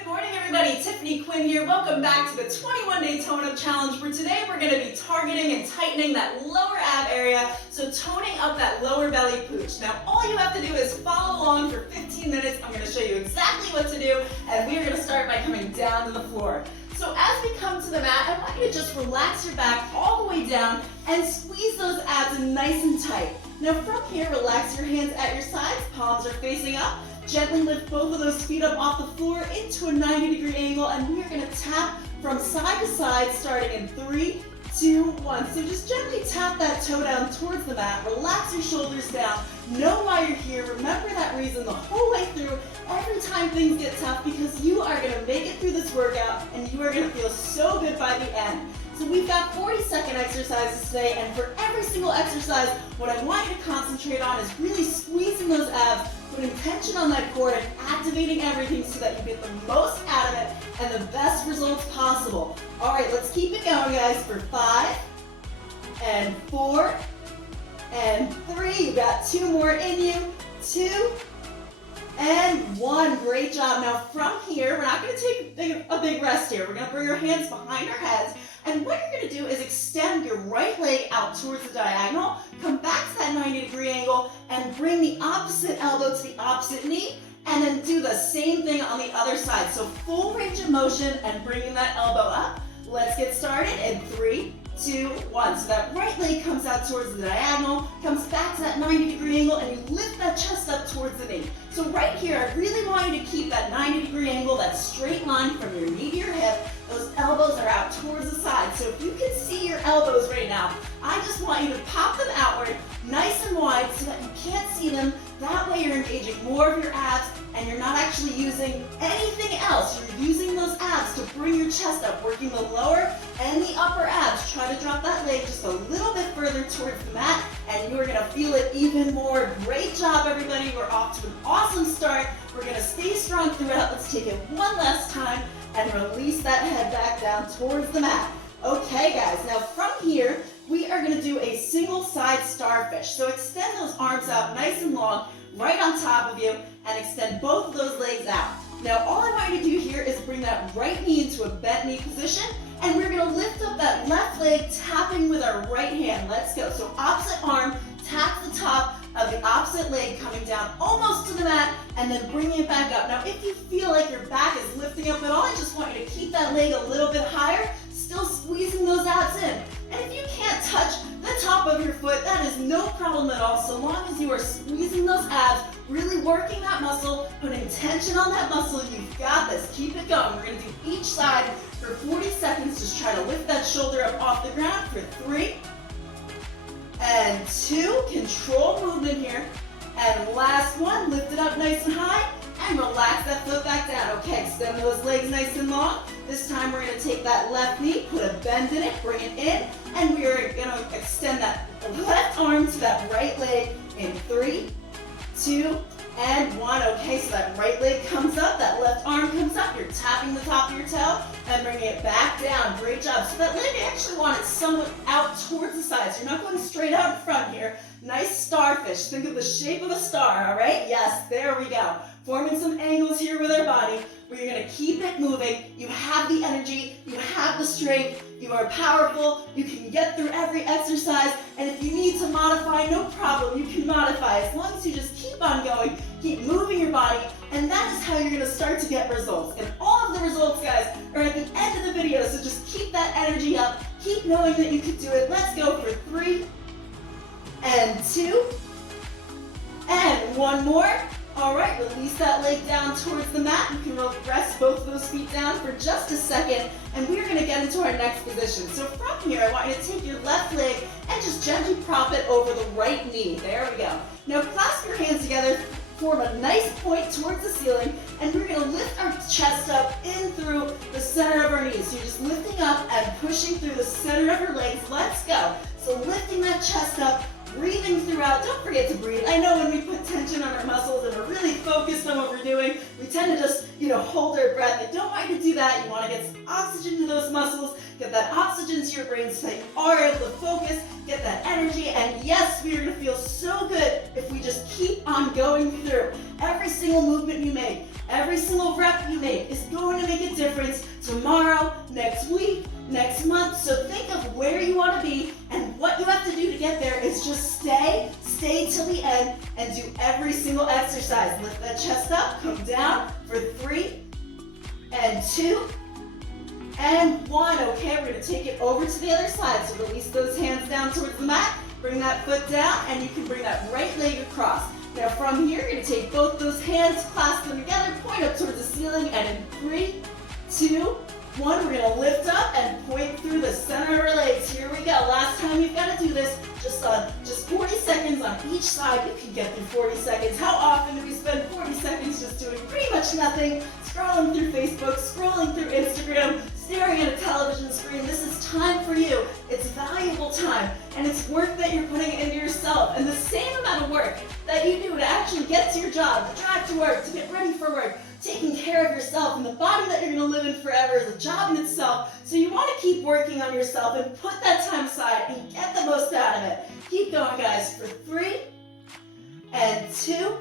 Good morning, everybody. Tiffany Quinn here. Welcome back to the 21-day tone-up challenge, where today we're going to be targeting and tightening that lower ab area, so toning up that lower belly pooch. Now, all you have to do is follow along for 15 minutes. I'm going to show you exactly what to do, and we are going to start by coming down to the floor. So as we come to the mat, I want you to just relax your back all the way down and squeeze those abs in nice and tight. Now from here, relax your hands at your sides, palms are facing up. Gently lift both of those feet up off the floor into a 90-degree angle, and we are going to tap from side to side starting in 3, 2, 1. So just gently tap that toe down towards the mat, relax your shoulders down, know why you're here, remember that reason the whole way through, every time things get tough, because you are going to make it through this workout and you are going to feel so good by the end. So we've got 40-second exercises today, and for every single exercise, what I want you to concentrate on is really squeezing those abs, putting tension on that core and activating everything so that you get the most out of it and the best results possible. All right, let's keep it going, guys, for 5 and 4 and 3. You got 2 more in you. 2 and 1. Great job. Now from here, we're not going to take a big rest here. We're going to bring our hands behind our heads. And what you're going to do is extend your right leg out towards the diagonal, come back to that 90-degree angle, and bring the opposite elbow to the opposite knee, and then do the same thing on the other side. So full range of motion and bringing that elbow up. Let's get started in 3, 2, 1. So that right leg comes out towards the diagonal, comes back to that 90-degree angle, and you lift that chest up towards the knee. So right here, I really want you to keep that 90-degree angle, that straight line from your knee to your hip. Those elbows are out towards the side. So if you can see your elbows right now, I just want you to pop them outward, nice and wide, so that you can't see them. That way you're engaging more of your abs, and you're not actually using anything else. You're using those abs to bring your chest up, working the lower and the upper abs. Try to drop that leg just a little bit further towards the mat, and you're gonna feel it even more. Great job, everybody. We're off to an awesome start. We're gonna stay strong throughout. Let's take it one last time and release that head back down towards the mat. Okay, guys, now from here, we are gonna do a single side starfish. So extend those arms out nice and long, right on top of you, and extend both of those legs out. Now, all I want you to do here is bring that right knee into a bent knee position, and we're gonna lift up that left leg, tapping with our right hand. Let's go. So opposite arm, tap the top of the opposite leg, coming down almost to the mat, and then bringing it back up. Now, if you feel like your back is lifting up at all, I just want you to keep that leg a little bit higher, still squeezing those abs in. And if you can't touch the top of your foot, that is no problem at all, so long as you are squeezing those abs, really working that muscle, putting tension on that muscle. You've got this. Keep it going. We're going to do each side for 40 seconds. Just try to lift that shoulder up off the ground for 3 and 2. Control movement here. And last one. Lift it up nice and high and relax that foot back down. Okay, extend those legs nice and long. This time we're going to take that left knee, put a bend in it, bring it in, and we are going to extend that left arm to that right leg in 3, 2, and 1. Okay, so that right leg comes up, that left arm comes up, you're tapping the top of your toe and bringing it back down. Great job. So that leg, I actually want it somewhat out towards the sides. You're not going straight out in front here. Nice starfish. Think of the shape of a star, all right? Yes, there we go. Forming some angles here with our body. We're going to keep it moving. You have the energy, you have the strength, you are powerful, you can get through every exercise, and if you need to modify, no problem, you can modify. As long as you just keep on going, keep moving your body, and that is how you're going to start to get results. And all of the results, guys, are at the end of the video, so just keep that energy up, keep knowing that you can do it. Let's go for 3 and 2 and 1 more. All right, release that leg down towards the mat. You can rest both of those feet down for just a second, and we're going to get into our next position. So from here, I want you to take your left leg and just gently prop it over the right knee. There we go. Now clasp your hands together, form a nice point towards the ceiling, and we're going to lift our chest up in through the center of our knees. So you're just lifting up and pushing through the center of your legs. Let's go. So lifting that chest up, breathing throughout. Don't forget to breathe. I know when we put tension on our muscles and we're really focused on what we're doing, we tend to just, hold our breath. I don't want you to do that. You want to get some oxygen to those muscles. get that oxygen to your brain so that you are able to focus, get that energy, and yes, we are gonna feel so good if we just keep on going through. Every single movement you make, every single rep you make is going to make a difference tomorrow, next week, next month. So think of where you want to be, and what you have to do to get there is just stay till the end and do every single exercise. Lift that chest up, come down for 3 and 2 and 1. Okay, we're going to take it over to the other side. So release those hands down towards the mat, bring that foot down, and you can bring that right leg across. Now from here, you're going to take both those hands, clasp them together, point up towards the ceiling, and in 3, 2, 1, we're going to lift up and point through the center of our legs. Here we go. Last time you've got to do this, just 40 seconds on each side. You can get through 40 seconds. How often do we spend 40 seconds just doing pretty much nothing, scrolling through Facebook, scrolling through Instagram, staring at a television screen? This is time for you. It's valuable time, and it's work that you're putting into yourself. And the same amount of work that you do to actually get to your job, to drive to work, to get ready for work, taking care of yourself, and the body that you're going to live in forever is a job in itself. So you want to keep working on yourself and put that time aside and get the most out of it. Keep going, guys, for 3 and 2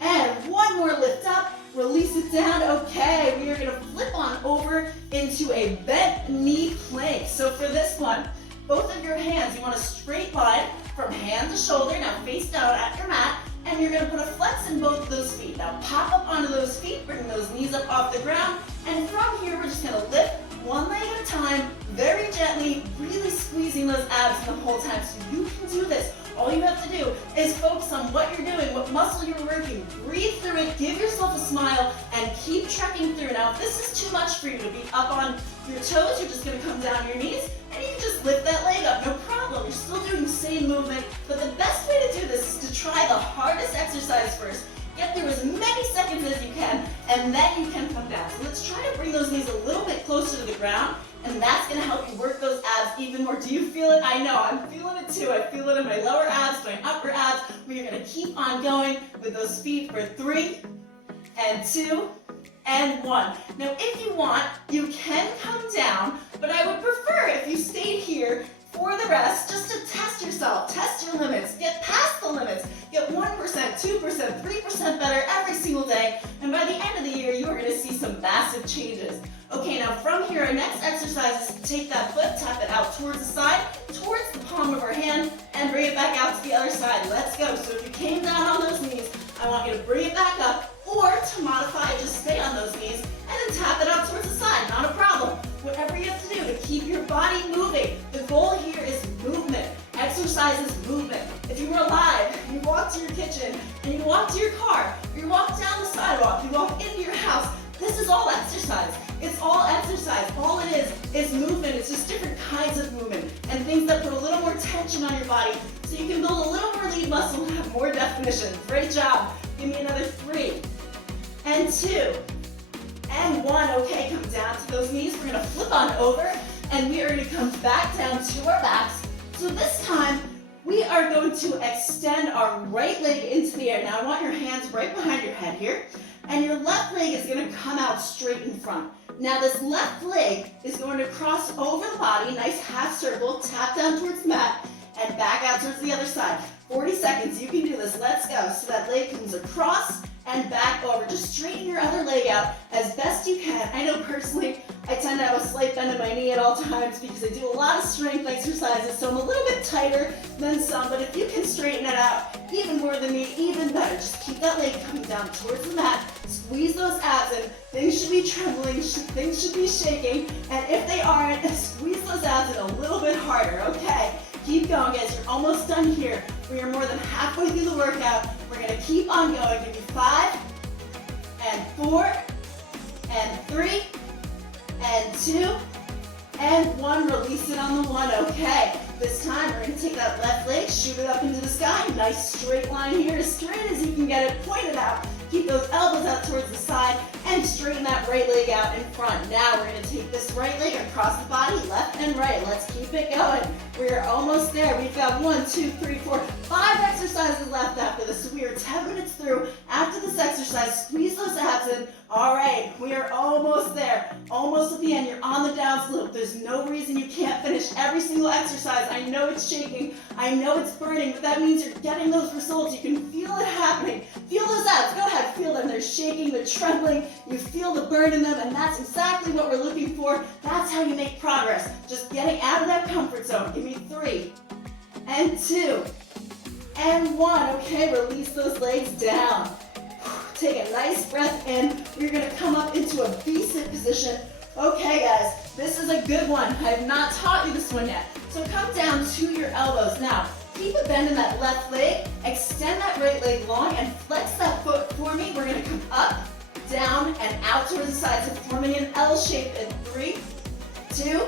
and 1 more. Lift up, release it down. Okay, we are going to flip on over into a bent knee plank. So for this one, both of your hands, you want a straight line from hand to shoulder. Now face down at your mat. And you're going to put a flex in both of those feet. Now pop up onto those feet, bring those knees up off the ground, and from here we're just going to lift one leg at a time, very gently, really squeezing those abs the whole time. So you can do this. All you have to do is focus on what you're doing, what muscle you're working. Breathe through it, give yourself a smile, and keep trekking through. Now if this is too much for you to be up on your toes, you're just going to come down your knees, and you can just lift that leg up, no problem. You're still doing the same movement, but the best way to do this is to try the hardest exercise first. Get through as many seconds as you can, and then you can come down. So let's try to bring those knees a little bit closer to the ground, and that's going to help you work those abs even more. Do you feel it? I know, I'm feeling it too. I feel it in my lower abs, my upper abs. We are going to keep on going with those feet for 3 and 2 and 1. Now, if you want, you can come down, but I would prefer if you stayed here for the rest, just to test yourself, test your limits, get past the limits, get 1%, 2%, 3% better every single day, and by the end of the year, you are going to see some massive changes. Okay, now from here, our next exercise is to take that foot, tap it out towards the side, towards the palm of our hand, and bring it back out to the other side. Let's go. So if you came down on those knees, I want you to bring it back up, or to modify, just stay on those knees, and then tap it out towards the side, not a problem. Whatever you have to do to keep your body moving. The goal here is movement. Exercise is movement. If you were alive, you walk to your kitchen, and you walk to your car, or you walk down the sidewalk, you walk into your house, this is all exercise. It's all exercise. All it is movement. It's just different kinds of movement and things that put a little more tension on your body so you can build a little more lean muscle and have more definition. Great job. Give me another 3 and 2 and 1. Okay, come down to those knees. We're going to flip on over, and we are going to come back down to our backs. So this time, we are going to extend our right leg into the air. Now I want your hands right behind your head here, and your left leg is going to come out straight in front. Now this left leg is going to cross over the body, nice half circle, tap down towards the mat, and back out towards the other side. 40 seconds, you can do this, let's go. So that leg comes across and back over. Just straighten your other leg out as best you can. I know personally, I tend to have a slight bend in my knee at all times because I do a lot of strength exercises, so I'm a little bit tighter than some, but if you can straighten it out even more than me, even better. Just keep that leg coming down towards the mat, squeeze those abs in. Things should be trembling, things should be shaking, and if they aren't, squeeze those abs in a little bit harder, okay? Keep going, guys, you're almost done here. We are more than halfway through the workout. We're gonna keep on going. Give me 5 and 4 and 3 and 2 and 1. Release it on the 1. Okay, this time we're gonna take that left leg, shoot it up into the sky. Nice straight line here, as straight as you can get it. Point it out. Keep those elbows out towards the side and straighten that right leg out in front. Now we're going to take this right leg across the body, left and right. Let's keep it going. We're almost there. We've got 1, 2, 3, 4, 5 exercises left after this. So we are 10 minutes through. After this exercise, squeeze those abs in. All right, we are almost there. Almost at the end. You're on the down slope. There's single exercise. I know it's shaking, I know it's burning, but that means you're getting those results. You can feel it happening. Feel those abs, go ahead, feel them. They're shaking, they're trembling, you feel the burn in them, and that's exactly what we're looking for. That's how you make progress. Just getting out of that comfort zone. Give me 3, and 2, and 1. Okay, release those legs down. Take a nice breath in. We're gonna come up into a V-sit position. Okay guys, this is a good one. I have not taught you this one yet. So come down to your elbows. Now, keep a bend in that left leg, extend that right leg long, and flex that foot for me. We're gonna come up, down, and out towards the side. So forming an L shape in 3, 2,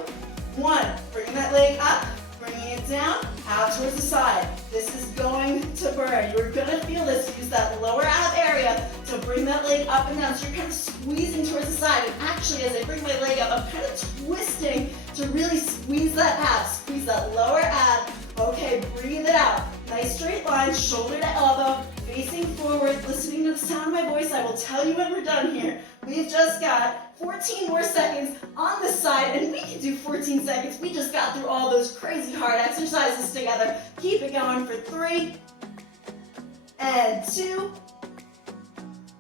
1. Bringing that leg up, bringing it down, out towards the side. This is going to burn. You're gonna feel this. Use that lower ab area to bring that leg up and down. So you're kind of squeezing towards the side. And actually, as I bring my leg up, I'm kind of twisting to really squeeze that ab. Squeeze that lower ab. Okay, breathe it out. Nice straight line, shoulder to elbow, facing forward, listening to the sound of my voice. I will tell you when we're done here. We've just got 14 more seconds on this side, and we can do 14 seconds. We just got through all those crazy hard exercises together. Keep it going for 3, and 2,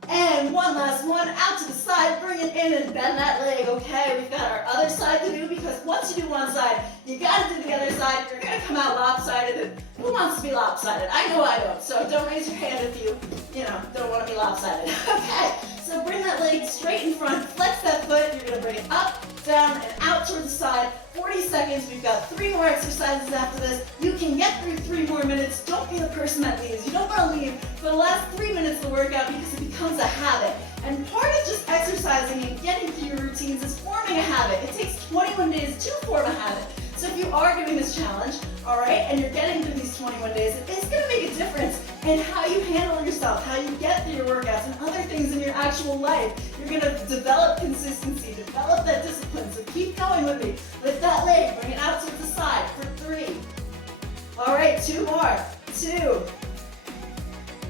and 1 last one. Out to the side, bring it in and bend that leg. Okay, we've got our other side to do, because once you do one side, you gotta do the other side. You're gonna come out lopsided, and who wants to be lopsided? I know I don't, so don't raise your hand if you don't want to be lopsided. Okay, so bring that leg straight in front, flex that foot. You're gonna bring it up, down, and out towards the side. 40 seconds, we've got 3 more exercises after this. You can get through 3 more minutes. Don't be the person that leaves. You don't want to leave for the last 3 minutes of the workout, because it becomes a habit. And part of just exercising and getting through your routines is forming a habit. It takes 21 days to form a habit. So if you are doing this challenge, all right, and you're getting through these 21 days, it's going to make a difference in how you handle yourself, how you get through your workouts, and other things in your actual life. You're going to develop consistency, develop that discipline. So keep going with me. Lift that leg, bring it out to the side for 3. All right, 2 more. 2.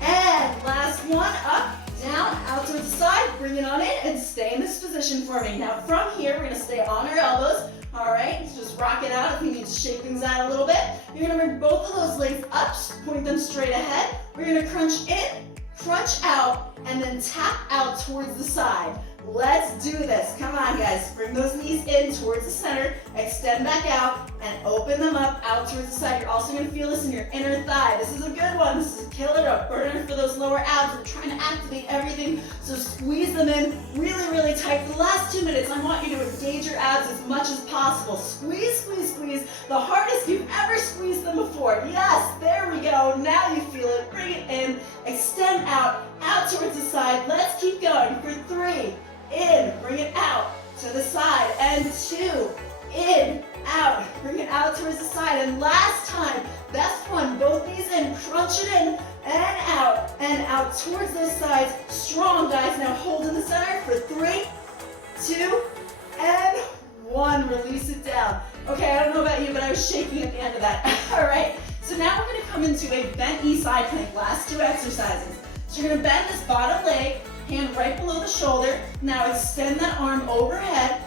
And last one, up, down, out to the side, bring it on in, and stay in this position for me. Now from here, we're gonna stay on our elbows. All right, just rock it out if we need to shake things out a little bit. You're gonna bring both of those legs up, point them straight ahead. We're gonna crunch in, crunch out, and then tap out towards the side. Let's do this. Come on, guys. Bring those knees in towards the center, extend back out, and open them up out towards the side. You're also going to feel this in your inner thigh. This is a good one. This is a killer, a burner for those lower abs. We're trying to activate everything, so squeeze them in really, really tight. For the last 2 minutes, I want you to engage your abs as much as possible. Squeeze, squeeze, squeeze. The hardest you've ever squeezed them before. Yes, there we go. Now you feel it. Bring it in, extend out towards the side. Let's keep going for 3. In, bring it out to the side, and 2, in, out, bring it out towards the side, and last time, best one, both knees in, crunch it in, and out towards those sides, strong guys. Now hold in the center for 3, 2, and 1, release it down. Okay, I don't know about you, but I was shaking at the end of that. All right, so now we're gonna come into a bent knee side plank, last 2 exercises. So you're gonna bend this bottom leg, hand right below the shoulder. Now extend that arm overhead,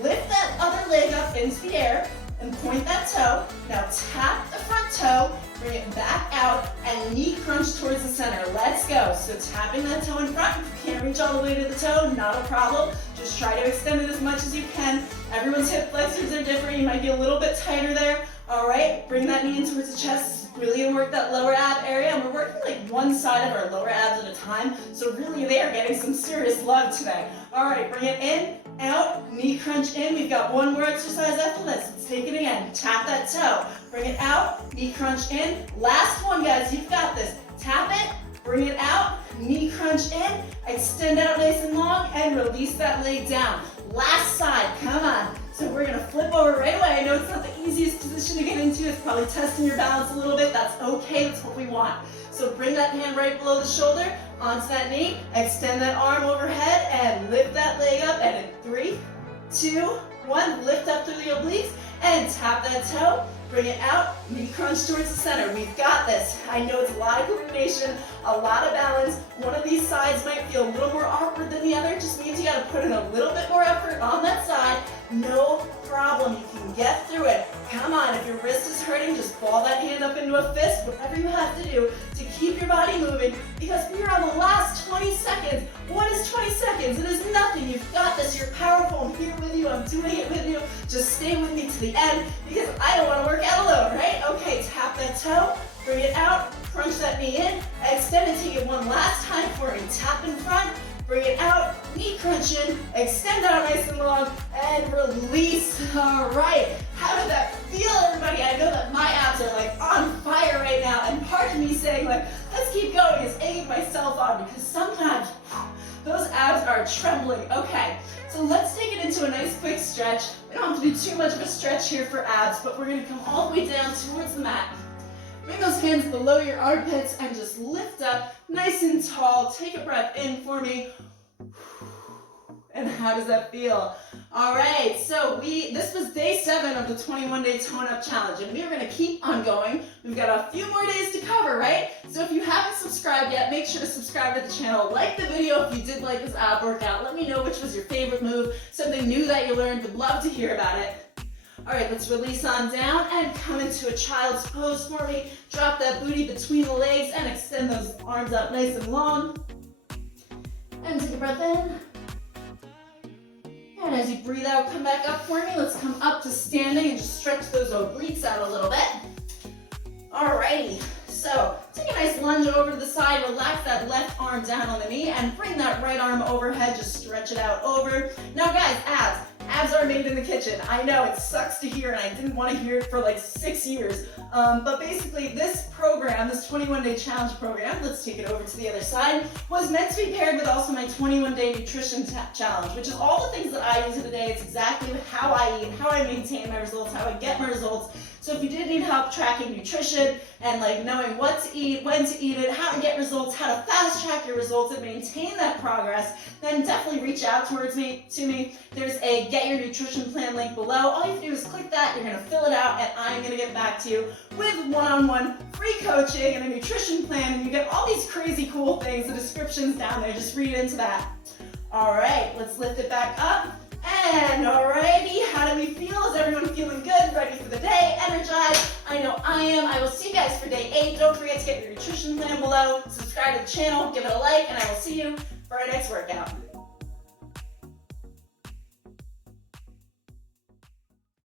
lift that other leg up into the air, and point that toe. Now tap the front toe, bring it back out, and knee crunch towards the center. Let's go. So tapping that toe in front. If you can't reach all the way to the toe, not a problem. Just try to extend it as much as you can. Everyone's hip flexors are different. You might be a little bit tighter there. All right, bring that knee in towards the chest. Really gonna work that lower ab area, and we're working like one side of our lower abs at a time, so really they are getting some serious love today. All right, bring it in, out, knee crunch in. We've got 1 more exercise after this. Let's take it again. Tap that toe, bring it out, knee crunch in. Last one, guys, you've got this. Tap it, bring it out, knee crunch in, extend out nice and long, and release that leg down. Last side, come on. So we're gonna flip over right away. I know it's not the easiest position to get into. It's probably testing your balance a little bit. That's okay, that's what we want. So bring that hand right below the shoulder, onto that knee, extend that arm overhead, and lift that leg up. And in 3, 2, 1, lift up through the obliques, and tap that toe, Bring it out, knee crunch towards the center. We've got this. I know it's a lot of coordination, a lot of balance. One of these sides might feel a little more awkward than the other. It just means you gotta put in a little bit more effort on that side. No problem, you can get through it. Come on, if your wrist is hurting, just ball that hand up into a fist, whatever you have to do to keep your body moving, because we are on the last 20 seconds. What is 20 seconds? It is nothing. You've got this. You're powerful. I'm here with you. I'm doing it with you. Just stay with me to the end, because I don't want to work out alone, right? Okay, tap that toe, bring it out, crunch that knee in, extend it, take it one last time for me. Tap in front, bring it out, knee crunch in, extend out nice and long, and release. All right, how did that feel, everybody? I know that my abs are like on fire right now, and part of me saying like, let's keep going is egging myself on, because sometimes those abs are trembling. Okay, so let's take it into a nice quick stretch. We don't have to do too much of a stretch here for abs, but we're gonna come all the way down towards the mat. Bring those hands below your armpits and just lift up nice and tall. Take a breath in for me. And how does that feel? All right, so this was day 7 of the 21-day tone-up challenge, and we are gonna keep on going. We've got a few more days to cover, right? So if you haven't subscribed yet, make sure to subscribe to the channel. Like the video if you did like this ab workout. Let me know which was your favorite move, something new that you learned. Would love to hear about it. All right, let's release on down and come into a child's pose for me. Drop that booty between the legs and extend those arms out nice and long. And take a breath in. And as you breathe out, come back up for me. Let's come up to standing and just stretch those obliques out a little bit. Alrighty, so take a nice lunge over to the side, relax that left arm down on the knee, and bring that right arm overhead, just stretch it out over. Now guys, abs. Abs are made in the kitchen. I know it sucks to hear, and I didn't want to hear it for like 6 years. But basically this program, this 21-day challenge program, let's take it over to the other side, was meant to be paired with also my 21-day nutrition challenge, which is all the things that I use in a day. It's exactly how I eat, how I maintain my results, how I get my results. So if you did need help tracking nutrition and like knowing what to eat, when to eat it, how to get results, how to fast track your results and maintain that progress, then definitely reach out to me. There's a Get Your Nutrition Plan link below. All you have to do is click that, you're gonna fill it out, and I'm gonna get back to you with one-on-one free coaching and a nutrition plan, and you get all these crazy cool things. The description's down there, just read into that. All right, let's lift it back up. And alrighty, how do we feel? Is everyone feeling good? Ready for the day? Energized? I know I am. I will see you guys for day 8. Don't forget to get your nutrition plan below. Subscribe to the channel, give it a like, and I will see you for our next workout.